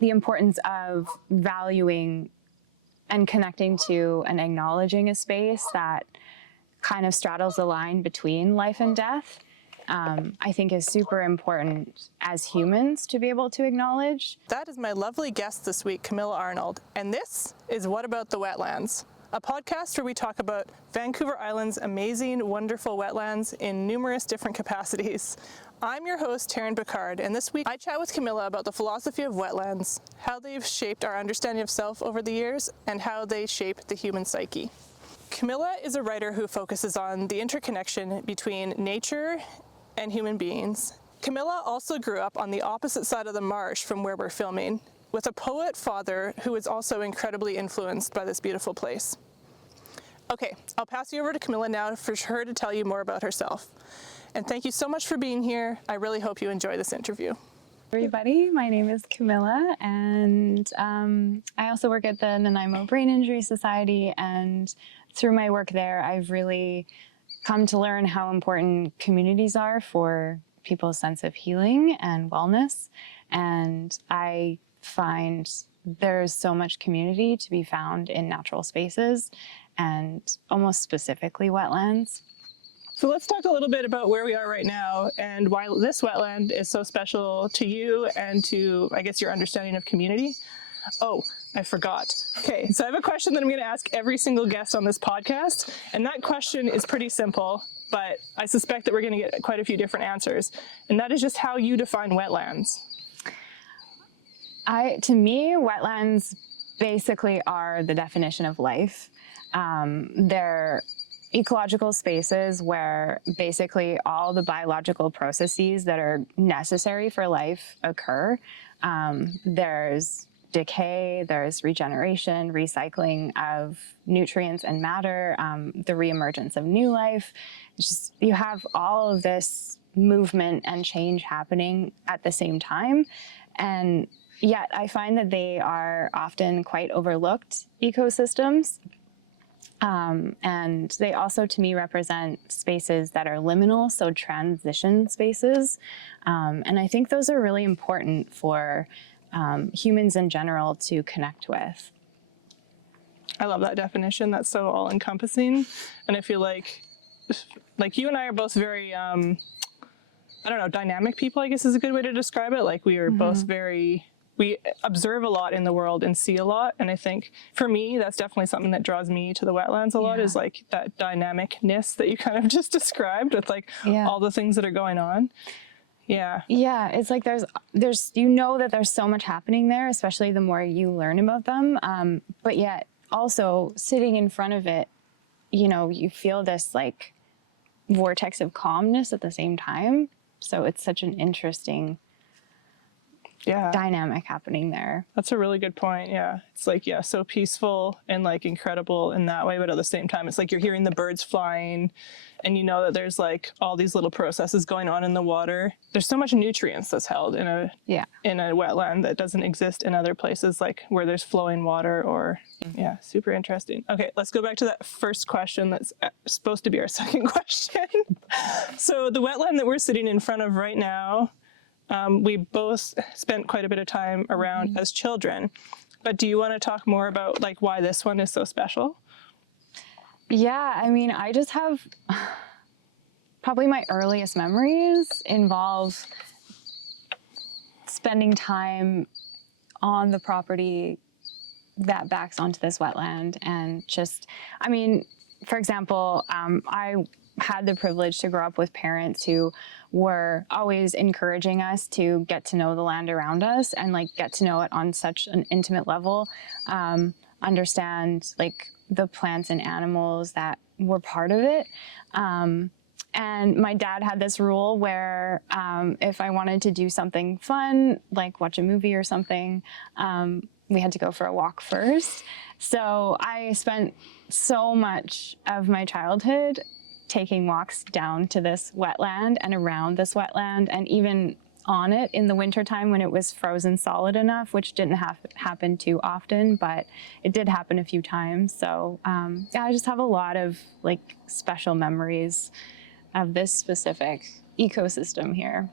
the importance of valuing and connecting to and acknowledging a space that kind of straddles the line between life and death, I think is super important as humans to be able to acknowledge. That is my lovely guest this week, Camilla Arnold, and this is What About the Wetlands, a podcast where we talk about Vancouver Island's amazing, wonderful wetlands in numerous different capacities. I'm your host, Taryn Pickard, and this week I chat with Camilla about the philosophy of wetlands, how they've shaped our understanding of self over the years, and how they shape the human psyche. Camilla is a writer who focuses on the interconnection between nature and human beings. Camilla also grew up on the opposite side of the Marsh from where we're filming, with a poet father who is also incredibly influenced by this beautiful place. Okay, I'll pass you over to Camilla now for her to tell you more about herself. And thank you so much for being here. I really hope you enjoy this interview. Everybody, my name is Camilla, and I also work at the Nanaimo Brain Injury Society, and through my work there, I've really come to learn how important communities are for people's sense of healing and wellness. And I find there's so much community to be found in natural spaces, and almost specifically wetlands. So let's talk a little bit about where we are right now and why this wetland is so special to you and to, I guess, your understanding of community. Oh, I forgot. Okay, so I have a question that I'm going to ask every single guest on this podcast, and that question is pretty simple, but I suspect that we're going to get quite a few different answers, and that is just how you define wetlands. To me, wetlands basically are the definition of life. They're ecological spaces where basically all the biological processes that are necessary for life occur. There's decay, there's regeneration, recycling of nutrients and matter, the reemergence of new life. It's just, you have all of this movement and change happening at the same time. And yet I find that they are often quite overlooked ecosystems. And they also, to me, represent spaces that are liminal, so transition spaces. And I think those are really important for humans in general to connect with. I love that definition. That's so all-encompassing. And I feel like you and I are both very, I don't know, dynamic people, I guess is a good way to describe it. Like we are both we observe a lot in the world and see a lot. And I think for me, that's definitely something that draws me to the wetlands a lot, is like that dynamicness that you kind of just described with like all the things that are going on. Yeah. Yeah. It's like there's, you know, that there's so much happening there, especially the more you learn about them. But yet also sitting in front of it, you know, you feel this like vortex of calmness at the same time. So it's such an interesting dynamic happening there. That's a really good point. Yeah. It's like, so peaceful and like incredible in that way. But at the same time, it's like you're hearing the birds flying and you know that there's like all these little processes going on in the water. There's so much nutrients that's held in a wetland that doesn't exist in other places, like where there's flowing water or, super interesting. Okay, let's go back to that first question that's supposed to be our second question. So the wetland that we're sitting in front of right now, we both spent quite a bit of time around as children, but do you want to talk more about like why this one is so special? Yeah, I mean, I just have probably my earliest memories involve spending time on the property that backs onto this wetland. And just, I mean, for example, I had the privilege to grow up with parents who were always encouraging us to get to know the land around us and like get to know it on such an intimate level, understand like the plants and animals that were part of it. And my dad had this rule where if I wanted to do something fun, like watch a movie or something, we had to go for a walk first. So I spent so much of my childhood taking walks down to this wetland and around this wetland, and even on it in the wintertime when it was frozen solid enough, which didn't happen too often, but it did happen a few times. So I just have a lot of like special memories of this specific ecosystem here.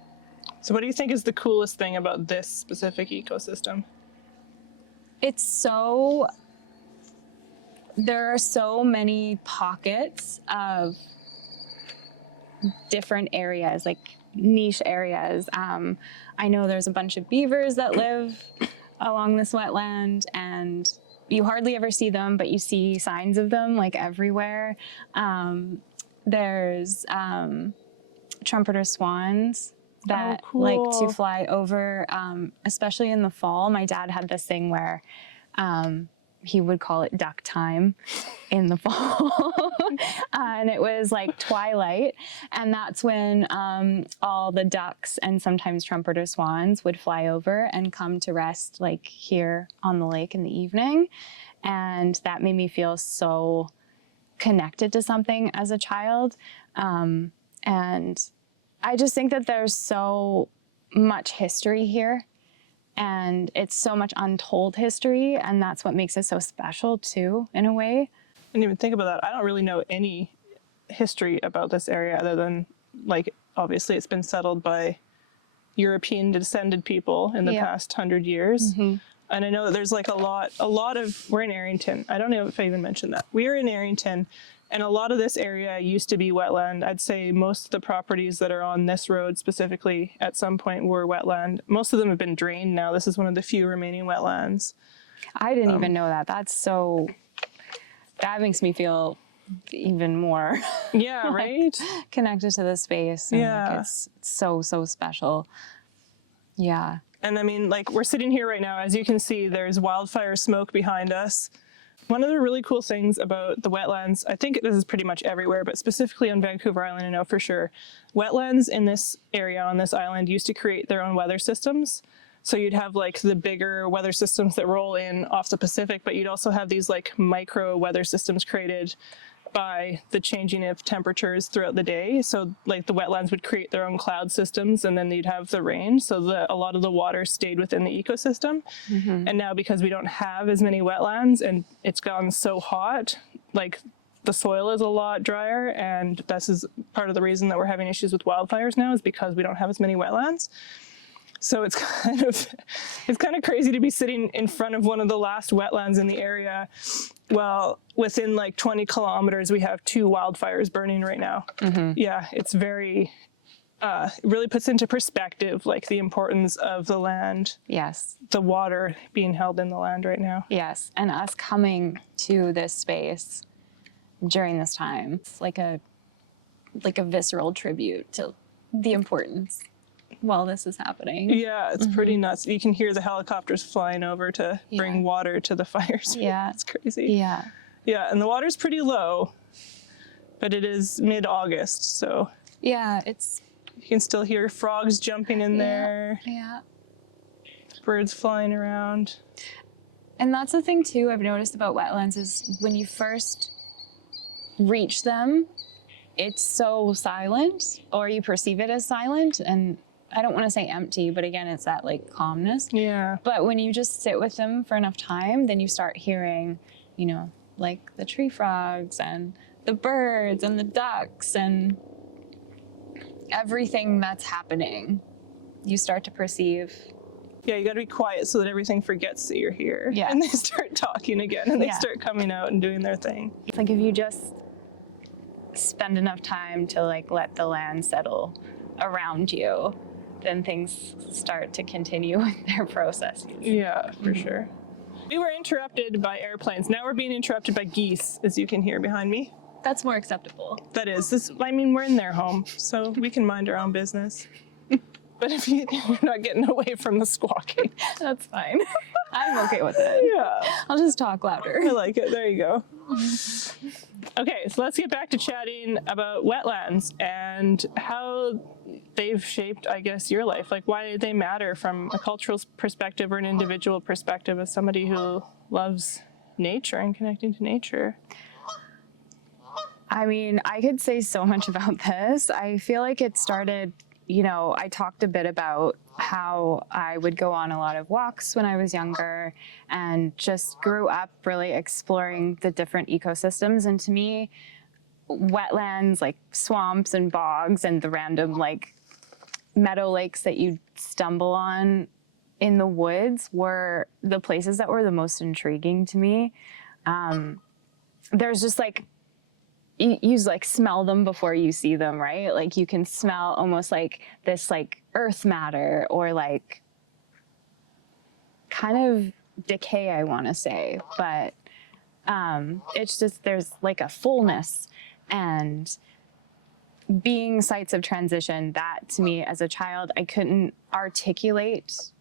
So what do you think is the coolest thing about this specific ecosystem? it's so, there are so many pockets of different areas, like niche areas. I know there's a bunch of beavers that live along this wetland, and you hardly ever see them, but you see signs of them like everywhere. There's trumpeter swans that like to fly over, especially in the fall. My dad had this thing where he would call it duck time in the fall. And it was like twilight. And that's when all the ducks and sometimes trumpeter swans would fly over and come to rest like here on the lake in the evening. And that made me feel so connected to something as a child. And I just think that there's so much history here. And it's so much untold history, and that's what makes it so special too, in a way. I didn't even think about that. I don't really know any history about this area other than, like, obviously it's been settled by European descended people in the past 100 years. Mm-hmm. And I know that there's like a lot of, we're in Arrington. I don't know if I even mentioned that. We are in Arrington, and a lot of this area used to be wetland. I'd say most of the properties that are on this road specifically at some point were wetland. Most of them have been drained now. This is one of the few remaining wetlands. I didn't even know that. That makes me feel even more yeah, right? connected to the space. And like, it's so special. Yeah. And I mean, like, we're sitting here right now. As you can see, there's wildfire smoke behind us. One of the really cool things about the wetlands, I think this is pretty much everywhere, but specifically on Vancouver Island, I know for sure, wetlands in this area on this island used to create their own weather systems. So you'd have like the bigger weather systems that roll in off the Pacific, but you'd also have these like micro weather systems created by the changing of temperatures throughout the day. So like the wetlands would create their own cloud systems, and then you'd have the rain. So a lot of the water stayed within the ecosystem. Mm-hmm. And now because we don't have as many wetlands and it's gotten so hot, like the soil is a lot drier. And this is part of the reason that we're having issues with wildfires now, is because we don't have as many wetlands. So it's kind of crazy to be sitting in front of one of the last wetlands in the area. Well, within like 20 kilometers, we have 2 wildfires burning right now. Mm-hmm. Yeah, it's very, it really puts into perspective like the importance of the land. Yes. The water being held in the land right now. Yes, and us coming to this space during this time, it's like a visceral tribute to the importance while this is happening. Yeah, it's pretty nuts. You can hear the helicopters flying over to bring water to the fires. Yeah. It's crazy. Yeah. Yeah, and the water's pretty low, but it is mid-August, so. Yeah, you can still hear frogs jumping in there. Yeah. Birds flying around. And that's the thing too I've noticed about wetlands is when you first reach them, it's so silent, or you perceive it as silent, and I don't want to say empty, but again, it's that like calmness. Yeah. But when you just sit with them for enough time, then you start hearing, you know, like the tree frogs and the birds and the ducks and everything that's happening. You start to perceive. Yeah, you got to be quiet so that everything forgets that you're here. Yeah. And they start talking again, and they start coming out and doing their thing. It's like if you just spend enough time to like let the land settle around you, then things start to continue with their processes. Yeah, for sure. We were interrupted by airplanes. Now we're being interrupted by geese, as you can hear behind me. That's more acceptable. That is. I mean, we're in their home, so we can mind our own business. But if you're not getting away from the squawking. That's fine. I'm okay with it. Yeah. I'll just talk louder. I like it. There you go. Okay, so let's get back to chatting about wetlands and how they've shaped, I guess, your life. Like, why did they matter from a cultural perspective or an individual perspective as somebody who loves nature and connecting to nature? I mean, I could say so much about this. I feel like it started, you know, I talked a bit about how I would go on a lot of walks when I was younger and just grew up really exploring the different ecosystems. And to me, wetlands, like swamps and bogs and the random like meadow lakes that you stumble on in the woods were the places that were the most intriguing to me. There's just like, you like smell them before you see them, right? Like you can smell almost like this like earth matter or like kind of decay, I want to say, but it's just, there's like a fullness, and being sites of transition, that to me as a child, I couldn't articulate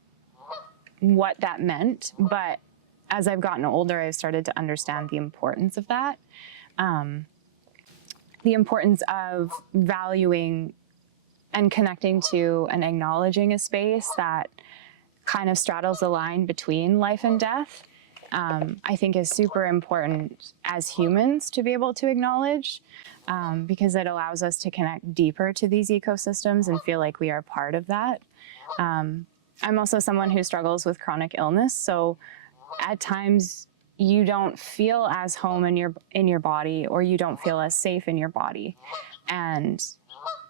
what that meant, but as I've gotten older, I've started to understand the importance of that. The importance of valuing and connecting to and acknowledging a space that kind of straddles the line between life and death, I think is super important as humans to be able to acknowledge, because it allows us to connect deeper to these ecosystems and feel like we are part of that. I'm also someone who struggles with chronic illness, so at times you don't feel as home in your body, or you don't feel as safe in your body. And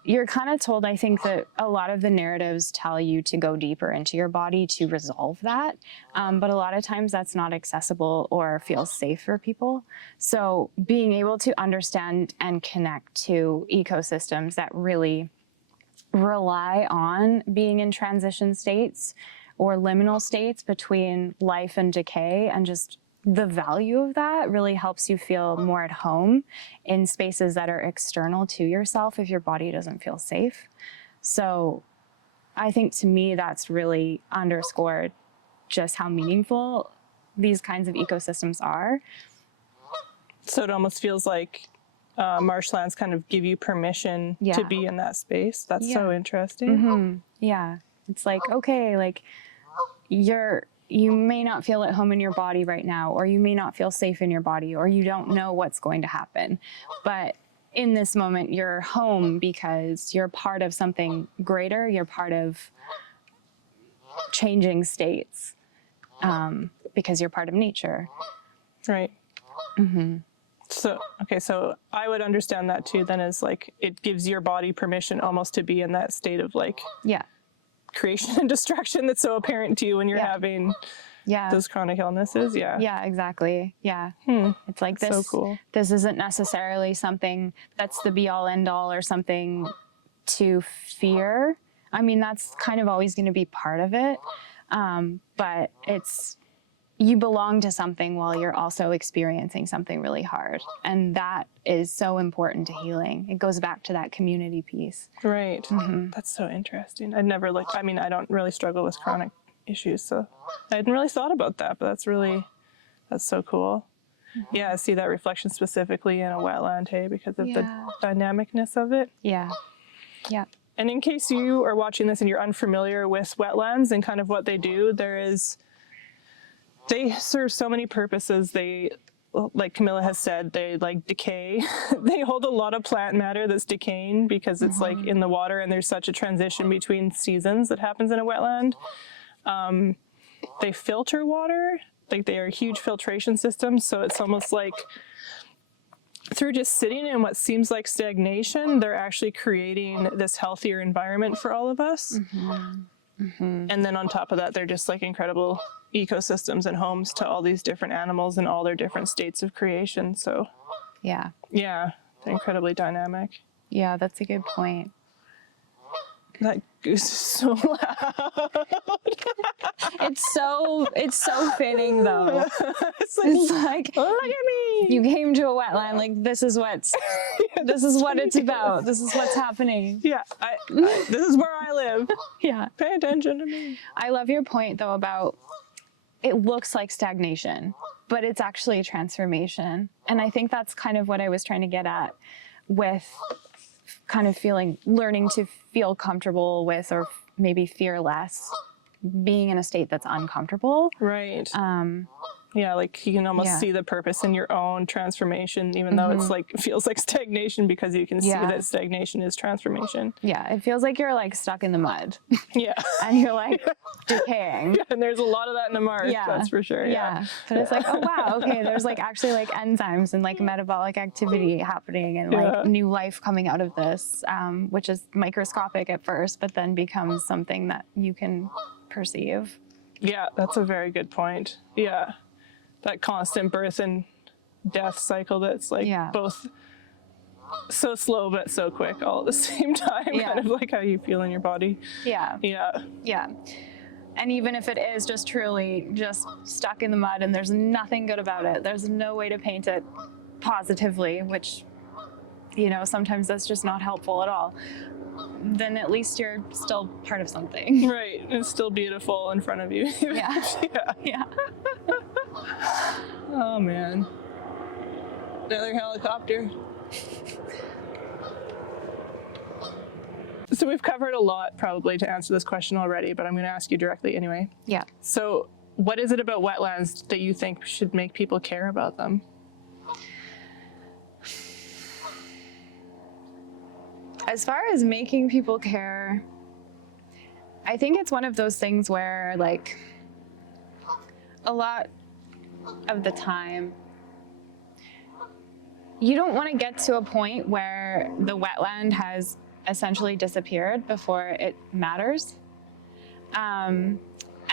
you're kind of told, I think, that a lot of the narratives tell you to go deeper into your body to resolve that. But a lot of times that's not accessible or feels safe for people. So being able to understand and connect to ecosystems that really rely on being in transition states or liminal states between life and decay, and just the value of that really helps you feel more at home in spaces that are external to yourself if your body doesn't feel safe. So I think to me that's really underscored just how meaningful these kinds of ecosystems are. So it almost feels like marshlands kind of give you permission to be in that space. That's so interesting. Yeah. It's like, okay, like you may not feel at home in your body right now, or you may not feel safe in your body, or you don't know what's going to happen. But in this moment, you're home because you're part of something greater. You're part of changing states, because you're part of nature. Right. So, okay, so I would understand that too then as like, it gives your body permission almost to be in that state of like, creation and destruction that's so apparent to you when you're having those chronic illnesses. Yeah, exactly. It's like this, so cool. This isn't necessarily something that's the be all end all or something to fear. I mean, that's kind of always going to be part of it. But you belong to something while you're also experiencing something really hard. And that is so important to healing. It goes back to that community piece. Right. That's so interesting. I'd never looked, I mean, I don't really struggle with chronic issues, so I hadn't really thought about that, but that's so cool. Yeah, I see that reflection specifically in a wetland, hey, because of the dynamicness of it. Yeah. And in case you are watching this and you're unfamiliar with wetlands and kind of what they do, they serve so many purposes. They, like Camilla has said, they like decay. They hold a lot of plant matter that's decaying because it's like in the water, and there's such a transition between seasons that happens in a wetland. They filter water, like they are huge filtration systems. So it's almost like through just sitting in what seems like stagnation, they're actually creating this healthier environment for all of us. And then on top of that, they're just like incredible ecosystems and homes to all these different animals and all their different states of creation. So yeah, they're incredibly dynamic. Yeah, that's a good point. That goose is so loud. It's so fitting though. It's like look at me. You came to a wetland, like this is what it's about. This is what's happening. Yeah, this is where I live. Yeah. Pay attention to me. I love your point though about it looks like stagnation, but it's actually a transformation. And I think that's kind of what I was trying to get at with kind of learning to feel comfortable with, or maybe fear less, being in a state that's uncomfortable. Right. Yeah, like you can almost see the purpose in your own transformation, even though it's like, feels like stagnation, because you can see that stagnation is transformation. Yeah, it feels like you're like stuck in the mud. Yeah. And you're like decaying. Yeah, and there's a lot of that in the Marsh, that's for sure. Yeah. But it's like, oh wow, okay, there's like actually like enzymes and like metabolic activity happening, and like new life coming out of this, which is microscopic at first, but then becomes something that you can perceive. Yeah, that's a very good point. Yeah. That constant birth and death cycle that's like both so slow but so quick all at the same time, kind of like how you feel in your body. Yeah. Yeah. Yeah. And even if it is just truly just stuck in the mud and there's nothing good about it, there's no way to paint it positively, which, you know, sometimes that's just not helpful at all, then at least you're still part of something. Right. It's still beautiful in front of you. Yeah. Yeah. Yeah. Oh, man. Another helicopter. So we've covered a lot probably to answer this question already, but I'm going to ask you directly anyway. Yeah. So what is it about wetlands that you think should make people care about them? As far as making people care, I think it's one of those things where, like, a lot of the time, you don't want to get to a point where the wetland has essentially disappeared before it matters. And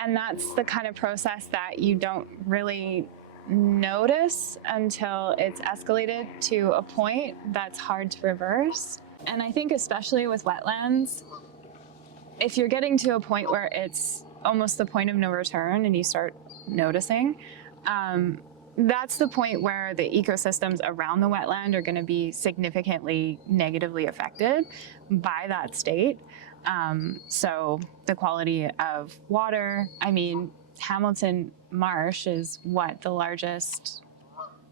that's the kind of process that you don't really notice until it's escalated to a point that's hard to reverse. And I think especially with wetlands, if you're getting to a point where it's almost the point of no return and you start noticing, that's the point where the ecosystems around the wetland are going to be significantly negatively affected by that state. So the quality of water, I mean, Hamilton Marsh is what, the largest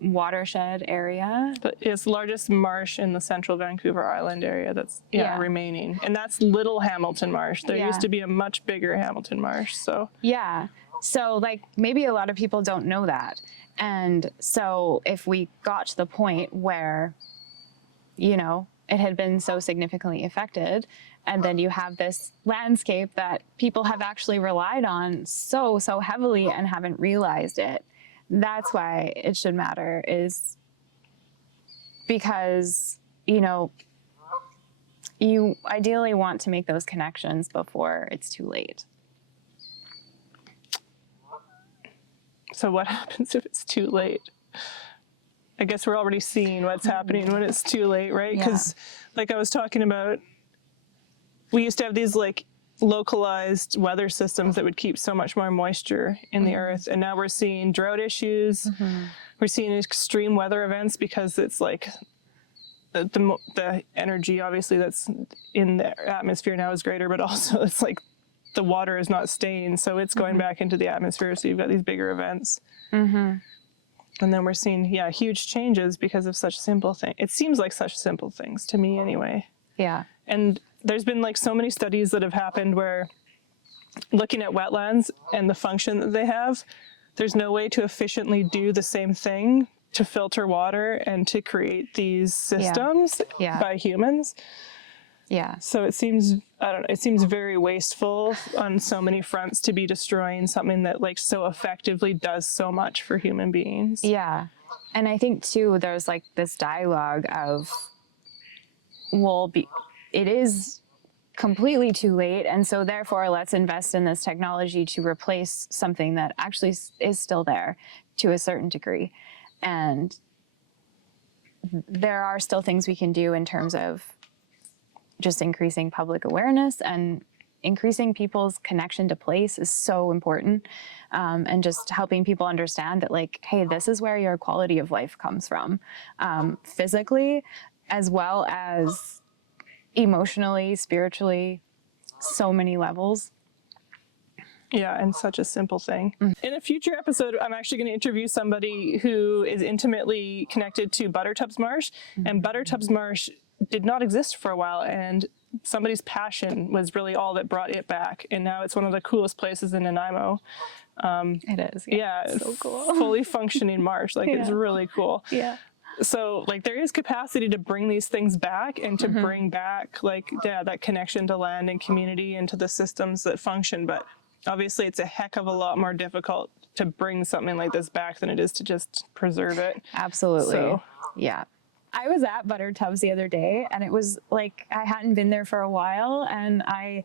watershed area? But it's the largest marsh in the central Vancouver Island area that's remaining. And that's Little Hamilton Marsh. There used to be a much bigger Hamilton Marsh, so. Yeah, so like maybe a lot of people don't know that. And so if we got to the point where, you know, it had been so significantly affected, and then you have this landscape that people have actually relied on so heavily and haven't realized it, that's why it should matter, is because, you know, you ideally want to make those connections before it's too late. So what happens if it's too late? I guess we're already seeing what's happening when it's too late, right? Because like I was talking about, we used to have these like localized weather systems that would keep so much more moisture in the earth. And now we're seeing drought issues. We're seeing extreme weather events because it's like the energy obviously that's in the atmosphere now is greater, but also it's like the water is not staying, so it's going back into the atmosphere. So you've got these bigger events. And then we're seeing, huge changes because of such simple things. It seems like such simple things to me anyway. Yeah. And there's been like so many studies that have happened where looking at wetlands and the function that they have, there's no way to efficiently do the same thing to filter water and to create these systems by humans. Yeah. So it seems, I don't know, it seems very wasteful on so many fronts to be destroying something that like so effectively does so much for human beings. Yeah. And I think too, there's like this dialogue of, well, it is completely too late. And so therefore let's invest in this technology to replace something that actually is still there to a certain degree. And there are still things we can do in terms of just increasing public awareness, and increasing people's connection to place is so important. And just helping people understand that like, hey, this is where your quality of life comes from, physically, as well as emotionally, spiritually, so many levels. Yeah, and such a simple thing. In a future episode, I'm actually going to interview somebody who is intimately connected to Buttertubs Marsh, and Buttertubs Marsh did not exist for a while, and somebody's passion was really all that brought it back, and now it's one of the coolest places in Nanaimo. It is. Yeah, it's so cool. Fully functioning marsh, like it's really cool. Yeah. So like there is capacity to bring these things back and to bring back like that connection to land and community and to the systems that function, but obviously it's a heck of a lot more difficult to bring something like this back than it is to just preserve it. Absolutely. So, yeah. I was at Buttertubs the other day, and it was like I hadn't been there for a while, and I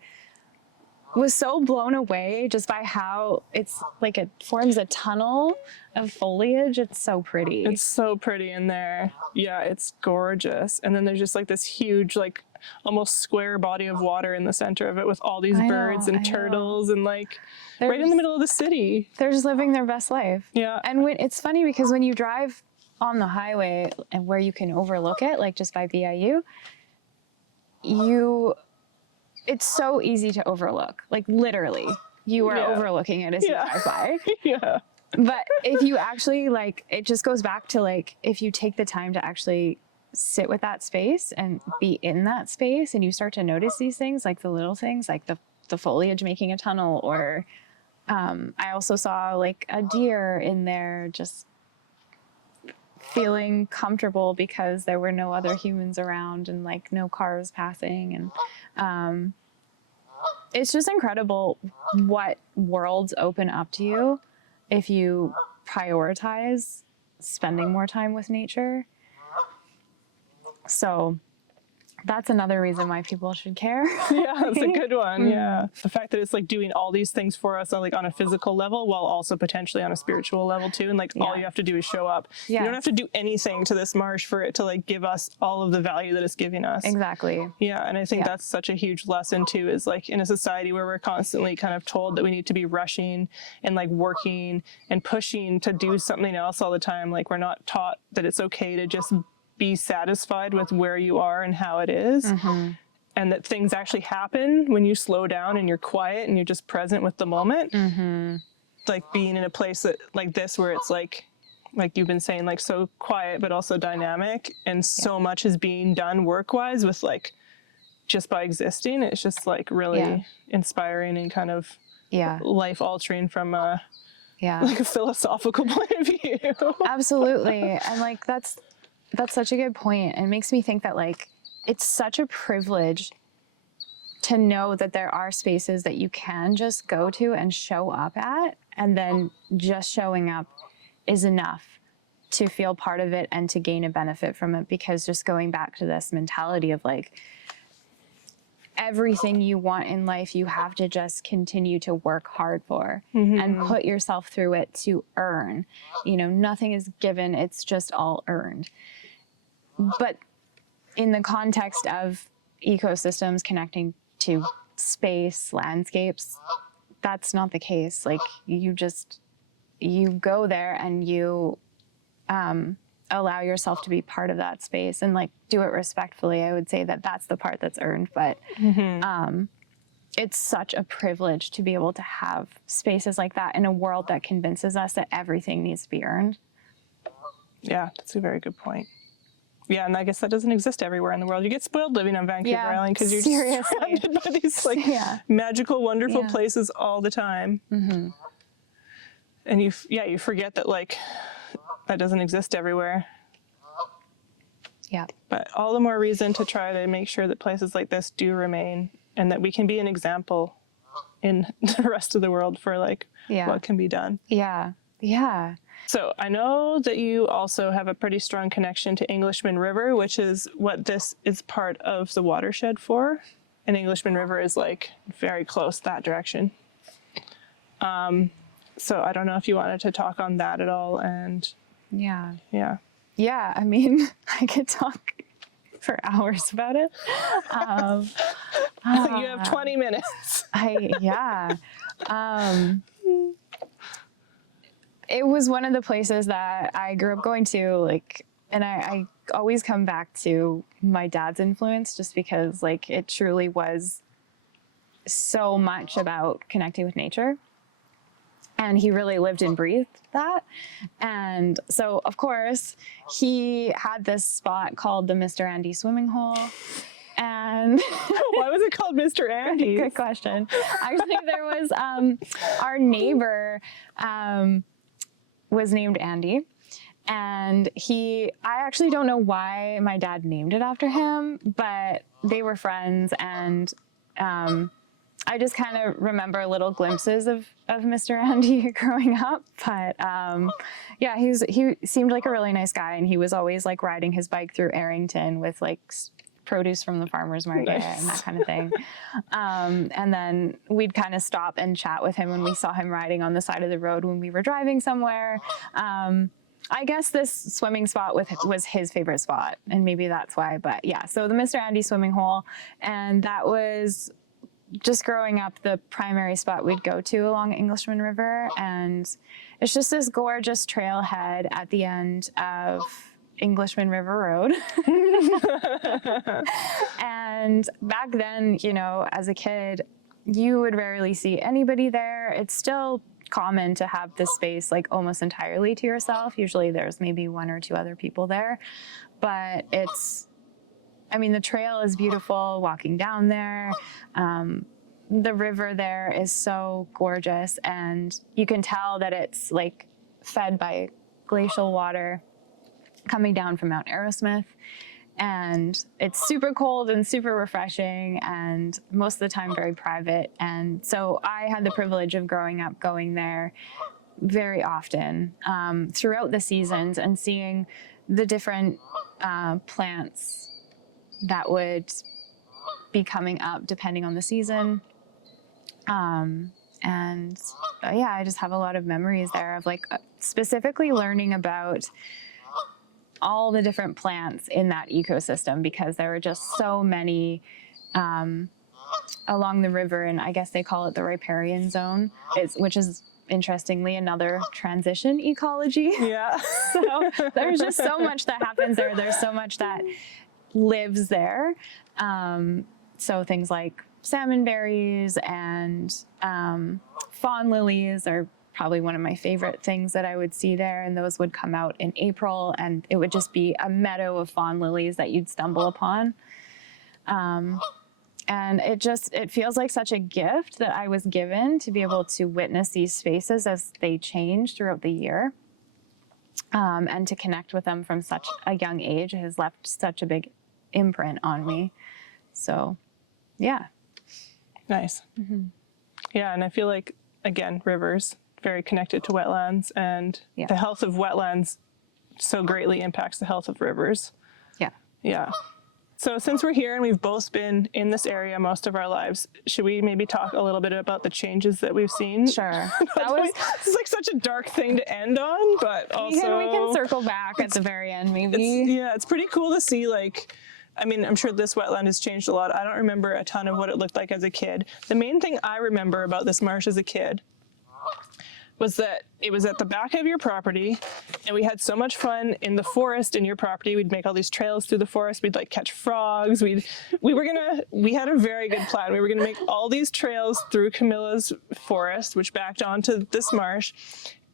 was so blown away just by how it's like it forms a tunnel of foliage. It's so pretty. It's so pretty in there. Yeah, it's gorgeous. And then there's just like this huge, like almost square body of water in the center of it with all these birds and turtles and like right in the middle of the city. They're just living their best life. Yeah. And it's funny because when you drive on the highway and where you can overlook it, like just by BIU, it's so easy to overlook. Like literally, you are overlooking it as you drive by. Yeah. But if you actually like, it just goes back to like, if you take the time to actually sit with that space and be in that space and you start to notice these things, like the little things, like the foliage making a tunnel, or I also saw like a deer in there just feeling comfortable because there were no other humans around and like no cars passing. And it's just incredible what worlds open up to you if you prioritize spending more time with nature. So that's another reason why people should care. Yeah, that's a good one. Yeah. The fact that it's like doing all these things for us on like on a physical level while also potentially on a spiritual level too. And like all you have to do is show up. You don't have to do anything to this marsh for it to like give us all of the value that it's giving us. Exactly. Yeah. And I think that's such a huge lesson too, is like in a society where we're constantly kind of told that we need to be rushing and like working and pushing to do something else all the time. Like we're not taught that it's okay to just be satisfied with where you are and how it is, and that things actually happen when you slow down and you're quiet and you're just present with the moment. Like being in a place that like this where it's like you've been saying, like so quiet but also dynamic, and so much is being done work-wise with like just by existing. It's just like really inspiring and kind of life-altering from a like a philosophical point of view. Absolutely. And like that's such a good point. It makes me think that like it's such a privilege to know that there are spaces that you can just go to and show up at, and then just showing up is enough to feel part of it and to gain a benefit from it. Because just going back to this mentality of like everything you want in life, you have to just continue to work hard for and put yourself through it to earn. You know, nothing is given, it's just all earned. But in the context of ecosystems connecting to space, landscapes, that's not the case. Like you go there and you allow yourself to be part of that space and like do it respectfully. I would say that that's the part that's earned, but it's such a privilege to be able to have spaces like that in a world that convinces us that everything needs to be earned. Yeah, that's a very good point. Yeah, and I guess that doesn't exist everywhere in the world. You get spoiled living on Vancouver Island because you're just surrounded by these like magical, wonderful places all the time. And you forget that like that doesn't exist everywhere. Yeah. But all the more reason to try to make sure that places like this do remain, and that we can be an example in the rest of the world for like what can be done. Yeah. Yeah. So I know that you also have a pretty strong connection to Englishman River, which is what this is part of the watershed for. And Englishman River is like very close that direction. So I don't know if you wanted to talk on that at all. And Yeah, I mean, I could talk for hours about it. You have 20 minutes. It was one of the places that I grew up going to, like, and I always come back to my dad's influence just because, like, it truly was so much about connecting with nature. And he really lived and breathed that. And so, of course, he had this spot called the Mr. Andy swimming hole. And why was it called Mr. Andy? Good question. Actually, there was our neighbor was named Andy. And I actually don't know why my dad named it after him, but they were friends. And I just kind of remember little glimpses of Mr. Andy growing up. But yeah, he seemed like a really nice guy. And he was always like riding his bike through Arrington with like produce from the farmer's market and that kind of thing. And then we'd kind of stop and chat with him when we saw him riding on the side of the road when we were driving somewhere. I guess this swimming spot was his favorite spot, and maybe that's why. But yeah, so the Mr. Andy swimming hole, and that was just growing up the primary spot we'd go to along Englishman River. And it's just this gorgeous trailhead at the end of Englishman River Road. And back then, you know, as a kid, you would rarely see anybody there. It's still common to have this space like almost entirely to yourself. Usually there's maybe one or two other people there, but I mean, the trail is beautiful walking down there. The river there is so gorgeous, and you can tell that it's like fed by glacial water coming down from Mount Arrowsmith, and it's super cold and super refreshing, and most of the time very private. And so I had the privilege of growing up going there very often throughout the seasons and seeing the different plants that would be coming up depending on the season. Yeah, I just have a lot of memories there of like specifically learning about all the different plants in that ecosystem, because there were just so many along the river, and I guess they call it the riparian zone, which is interestingly another transition ecology. Yeah. So there's just so much that happens there. There's so much that lives there. So things like salmon berries and fawn lilies are probably one of my favorite things that I would see there, and those would come out in April, and it would just be a meadow of fawn lilies that you'd stumble upon. And it feels like such a gift that I was given to be able to witness these spaces as they change throughout the year, and to connect with them from such a young age. It has left such a big imprint on me. So, yeah. Nice. Mm-hmm. Yeah, and I feel like, again, rivers, very connected to wetlands, and the health of wetlands so greatly impacts the health of rivers. Yeah. Yeah. So since we're here and we've both been in this area most of our lives, should we maybe talk a little bit about the changes that we've seen? Sure. It's like such a dark thing to end on, but also... We can circle back at the very end, maybe. It's pretty cool to see, like, I mean, I'm sure this wetland has changed a lot. I don't remember a ton of what it looked like as a kid. The main thing I remember about this marsh as a kid was that it was at the back of your property, and we had so much fun in the forest in your property. We'd make all these trails through the forest. We'd like catch frogs. We had a very good plan. We were gonna make all these trails through Camilla's forest, which backed onto this marsh.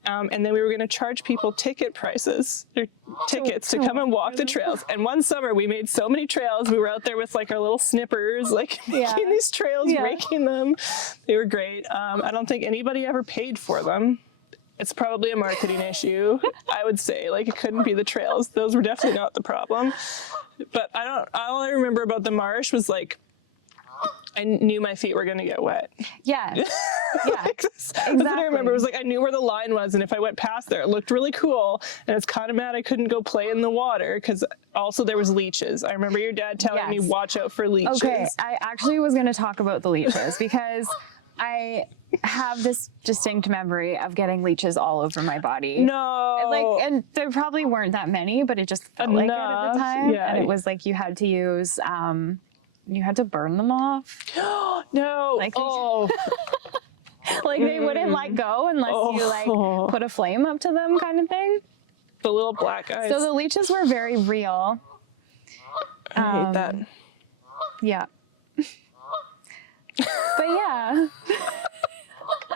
And then we were going to charge people tickets to come and walk the trails. And one summer we made so many trails. We were out there with like our little snippers, like making these trails, raking them. They were great. I don't think anybody ever paid for them. It's probably a marketing issue, I would say. Like, it couldn't be the trails. Those were definitely not the problem. But all I remember about the marsh was like, I knew my feet were going to get wet. Yeah. Yeah. Exactly. That's what I remember. It was like, I knew where the line was, and if I went past there, it looked really cool. And it's kind of mad I couldn't go play in the water, because also there was leeches. I remember your dad telling me, watch out for leeches. Okay. I actually was going to talk about the leeches, because I have this distinct memory of getting leeches all over my body. No. And there probably weren't that many, but it just felt like it at the time. Yeah. And it was like you had to use... you had to burn them off. No. Like they wouldn't let go unless you like put a flame up to them, kind of thing. The little black guys. So the leeches were very real. I hate that. Yeah. But yeah.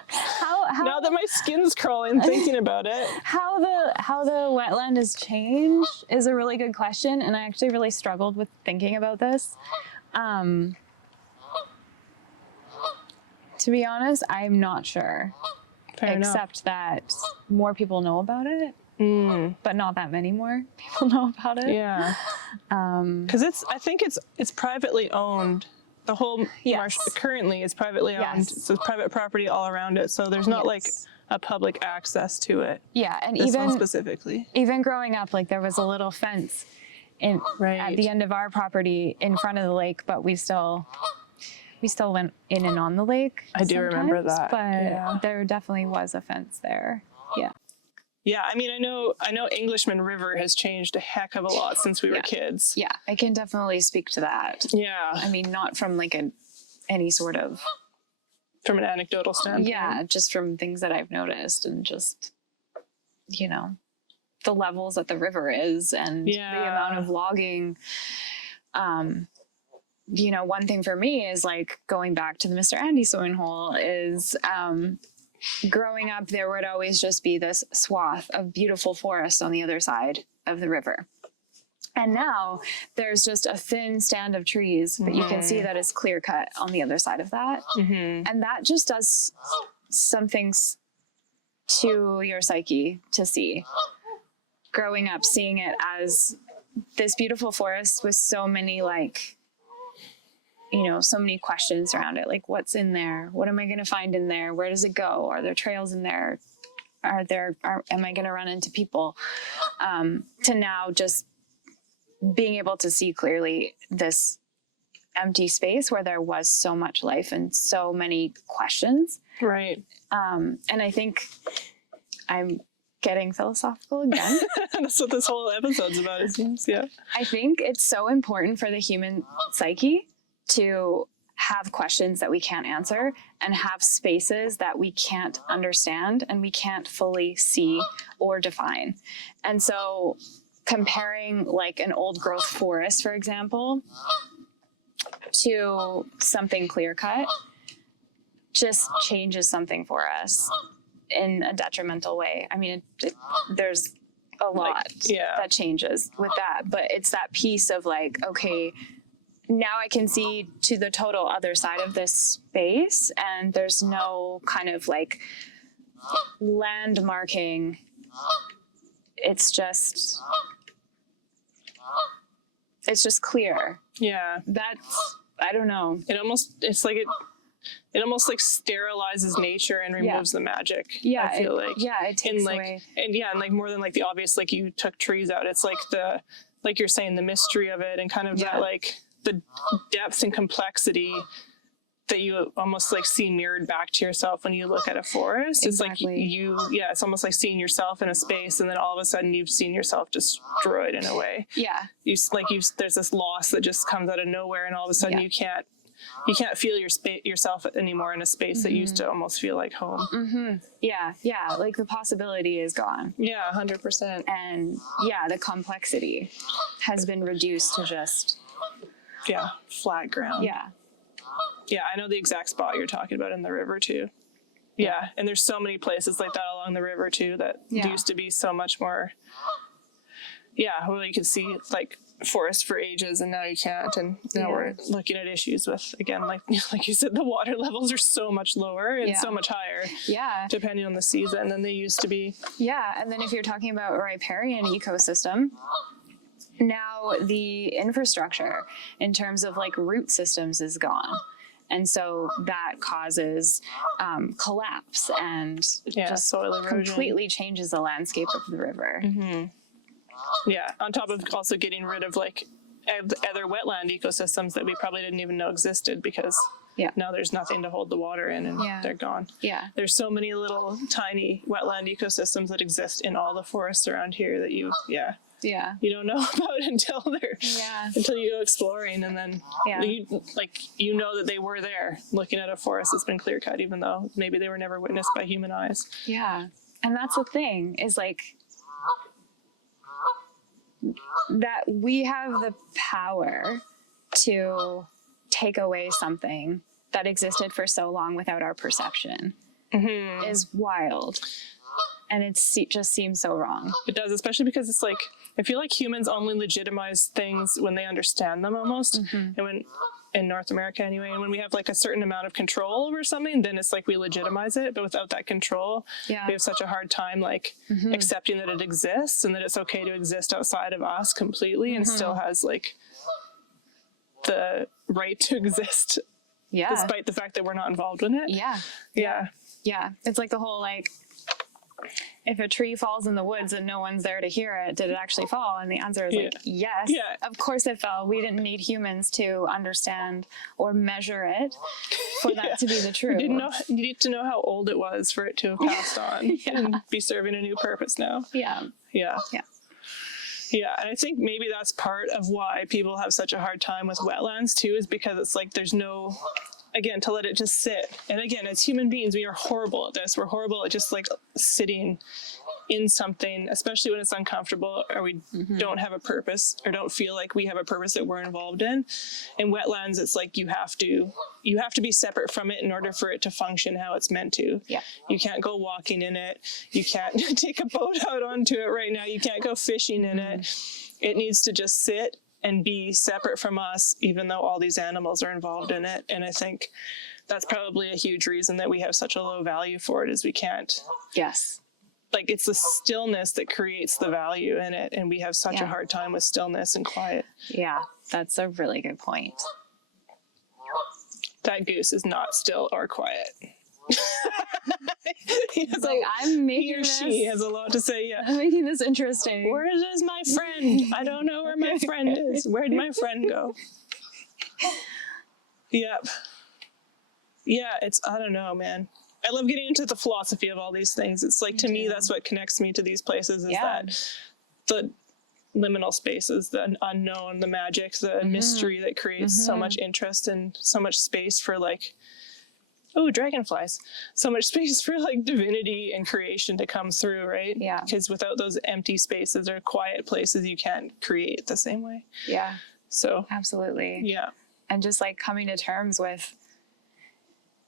How now that my skin's crawling thinking about it. How the wetland has changed is a really good question, and I actually really struggled with thinking about this. To be honest, I'm not sure. Fair except that more people know about it, but not that many more people know about it. Yeah. Because I think it's privately owned. The whole marsh currently is privately owned. So it's private property all around it. So there's not like a public access to it. Yeah, and this one specifically. Even growing up, like there was a little fence at the end of our property in front of the lake, but we still went in and on the lake. I do remember that. But there definitely was a fence there. Yeah. Yeah, I mean, I know Englishman River has changed a heck of a lot since we were kids. Yeah, I can definitely speak to that. Yeah. I mean, not from like any sort of... From an anecdotal standpoint. Yeah, just from things that I've noticed and just, you know, the levels that the river is and the amount of logging. You know, one thing for me is like going back to the Mr. Andy swimming hole is growing up, there would always just be this swath of beautiful forest on the other side of the river. And now there's just a thin stand of trees, but you can see that it's clear cut on the other side of that. And that just does some things to your psyche to see. Growing up, seeing it as this beautiful forest with so many like, you know, so many questions around it. Like, what's in there? What am I going to find in there? Where does it go? Are there trails in there? Am I going to run into people? To now just being able to see clearly this empty space where there was so much life and so many questions. Right. And I think I'm getting philosophical again. That's what this whole episode's about, it seems. Yeah. I think it's so important for the human psyche to have questions that we can't answer and have spaces that we can't understand and we can't fully see or define. And so comparing like an old growth forest, for example, to something clear cut just changes something for us in a detrimental way. I mean, there's a lot that changes with that, but it's that piece of like, okay, now I can see to the total other side of this space and there's no kind of like landmarking. It's just clear. Yeah. That's, I don't know. It almost like sterilizes nature and removes the magic. Yeah. I feel like. Yeah, it takes like, away. And like more than like the obvious, like you took trees out. It's like like you're saying, the mystery of it and kind of that like the depth and complexity that you almost like see mirrored back to yourself when you look at a forest. Exactly. It's like it's almost like seeing yourself in a space and then all of a sudden you've seen yourself destroyed in a way. Yeah. There's this loss that just comes out of nowhere and all of a sudden you can't feel yourself anymore in a space that used to almost feel like home. Yeah. Yeah. Like the possibility is gone. Yeah, 100%. And the complexity has been reduced to just flat ground. Yeah, I know the exact spot you're talking about in the river too. Yeah, and there's so many places like that along the river too that used to be so much more, well, you could see like forest for ages and now you can't. And now we're looking at issues with, again, like you said, the water levels are so much lower and so much higher. Yeah. Depending on the season than they used to be. Yeah, and then if you're talking about a riparian ecosystem, now the infrastructure in terms of like root systems is gone. And so that causes collapse and just soil erosion. Completely changes the landscape of the river. Yeah, on top of also getting rid of like other wetland ecosystems that we probably didn't even know existed because now there's nothing to hold the water in and they're gone. Yeah. There's so many little tiny wetland ecosystems that exist in all the forests around here that you don't know about until you go exploring, and then you know that they were there looking at a forest that's been clear cut even though maybe they were never witnessed by human eyes. Yeah. And that's the thing is like that we have the power to take away something that existed for so long without our perception is wild. And it just seems so wrong. It does, especially because it's like, I feel like humans only legitimize things when they understand them almost. And when, in North America anyway, and when we have like a certain amount of control over something, then it's like we legitimize it. But without that control, we have such a hard time like accepting that it exists and that it's okay to exist outside of us completely and still has like the right to exist despite the fact that we're not involved in it. Yeah. It's like the whole like if a tree falls in the woods and no one's there to hear it, did it actually fall? And the answer is like, yes, of course it fell. We didn't need humans to understand or measure it for that to be the truth. You need to know how old it was for it to have passed on and be serving a new purpose now. Yeah. Yeah, and I think maybe that's part of why people have such a hard time with wetlands too, is because it's like there's no, again, to let it just sit. And again, as human beings, we are horrible at this. We're horrible at just like sitting in something, especially when it's uncomfortable or we don't have a purpose or don't feel like we have a purpose that we're involved in. In wetlands, it's like you have to be separate from it in order for it to function how it's meant to. Yeah. You can't go walking in it. You can't take a boat out onto it right now. You can't go fishing in it. It needs to just sit and be separate from us, even though all these animals are involved in it. And I think that's probably a huge reason that we have such a low value for it, is we can't. Yes. Like, it's the stillness that creates the value in it, and we have such a hard time with stillness and quiet. Yeah, that's a really good point. That goose is not still or quiet. He or she has a lot to say. Yeah, I'm making this interesting. Where is my friend? I don't know where my friend is. Where'd my friend go? Yep. Yeah, I don't know, man. I love getting into the philosophy of all these things. It's like, to me, that's what connects me to these places, is that the liminal spaces, the unknown, the magic, the mystery that creates so much interest and so much space for like, oh, dragonflies. So much space for like divinity and creation to come through, right? Yeah. Because without those empty spaces or quiet places, you can't create the same way. Yeah. So. Absolutely. Yeah. And just like coming to terms with,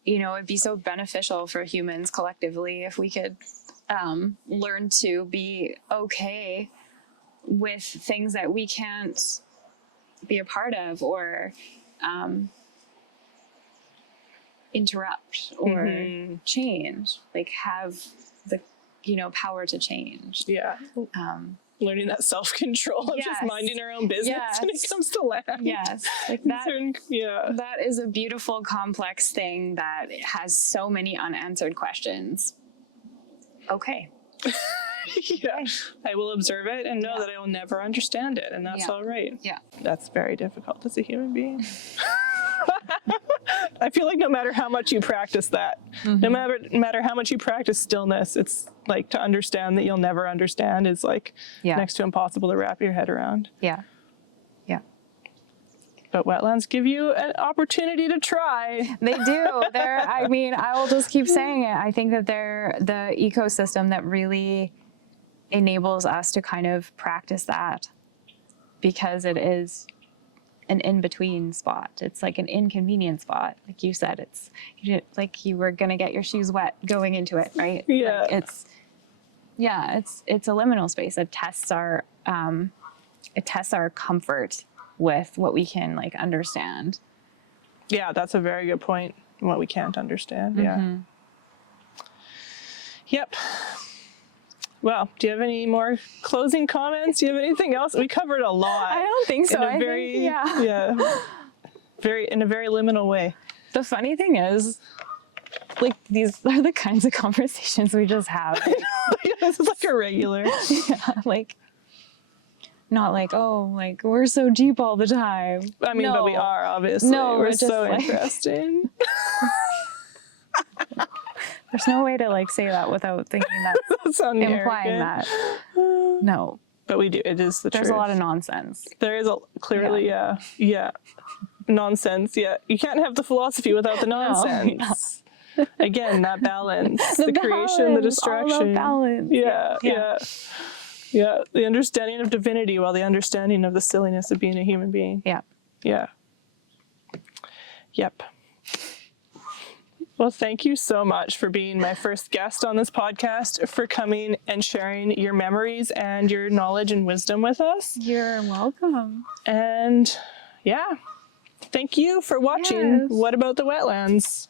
it'd be so beneficial for humans collectively if we could learn to be okay with things that we can't be a part of or interrupt or change, like have the power to change. Yeah. Learning that self-control of just minding our own business when it comes to land. Yes. Like that. That is a beautiful, complex thing that has so many unanswered questions. Okay. I will observe it and know that I will never understand it, and that's all right. Yeah. That's very difficult as a human being. I feel like no matter how much you practice that, no matter how much you practice stillness, it's like, to understand that you'll never understand is like next to impossible to wrap your head around. Yeah. Yeah. But wetlands give you an opportunity to try. They do. I will just keep saying it. I think that they're the ecosystem that really enables us to kind of practice that, because it is an in-between spot. It's like an inconvenient spot. Like you said, it's like you were going to get your shoes wet going into it, right? Yeah. Like it's a liminal space. It tests our comfort with what we can like understand. Yeah, that's a very good point. What we can't understand. Yeah. Yep. Well, do you have any more closing comments? Do you have anything else? We covered a lot. I don't think so. In a very liminal way. The funny thing is, like, these are the kinds of conversations we just have. This is like a regular. Like, not like, oh, like, we're so deep all the time. I mean, but we are, obviously. No, we're so like, interesting. There's no way to like say that without thinking that's implying that. No. But we do. It is the truth. There's a lot of nonsense. There is clearly, nonsense. Yeah. You can't have the philosophy without the nonsense. No. Again, that balance. the creation, the distraction. All about balance. Yeah. The understanding of divinity while the understanding of the silliness of being a human being. Yeah. Yeah. Yep. Well, thank you so much for being my first guest on this podcast, for coming and sharing your memories and your knowledge and wisdom with us. You're welcome. And thank you for watching What About the Wetlands?